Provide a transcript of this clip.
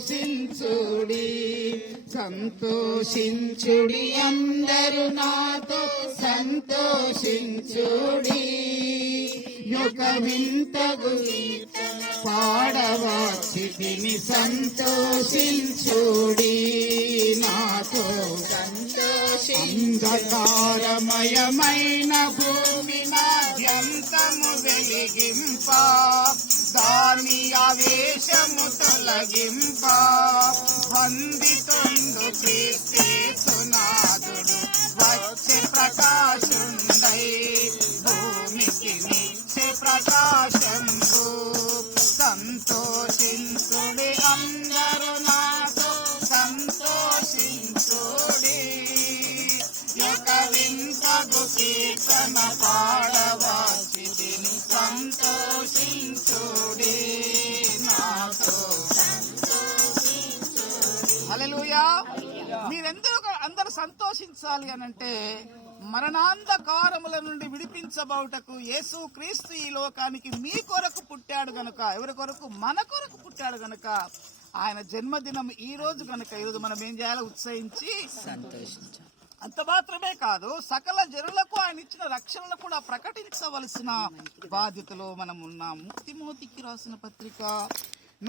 సంతోషించుడి సంతోషించుడి అందరూ నాతో సంతోషించుడి యొక్క వింతగు పాడవాచితిని సంతోషించుడి నాతో అంధకారమయమైన భూమి నాద్యంతము వెలిగింప దాని ఆవేశము తొలగింప వందితుండు క్రీస్తునాథుడు వచ్చే ప్రకాశుండై భూమికి నిచ్చే ప్రకాశంబు సంతోషించుడి అందరూ నాతో సంతోషించుడి యొక్క వింతగు కీర్తన పాడవాచితిని సంతోషించుడి నాతో. హల్లెలూయా. అందరూ సంతోషించాలి అనంటే మరణాంధకారముల నుండి విడిపించబడుటకు యేసు క్రీస్తు ఈ లోకానికి మీ కొరకు పుట్టాడు గనుక, ఎవరి కొరకు? మన కొరకు పుట్టాడు గనుక ఆయన జన్మదినం ఈ రోజు గనుక ఈరోజు మనం ఏం చేయాలి? ఉత్సహించి సంతోషించాలి. అంత మాత్రమే కాదు, సకల జనులకు ఆయన ఇచ్చిన రక్షణను కూడా ప్రకటించవలసిన బాధ్యతలో మనం ఉన్నాం. తిమోతికి రాసిన పత్రిక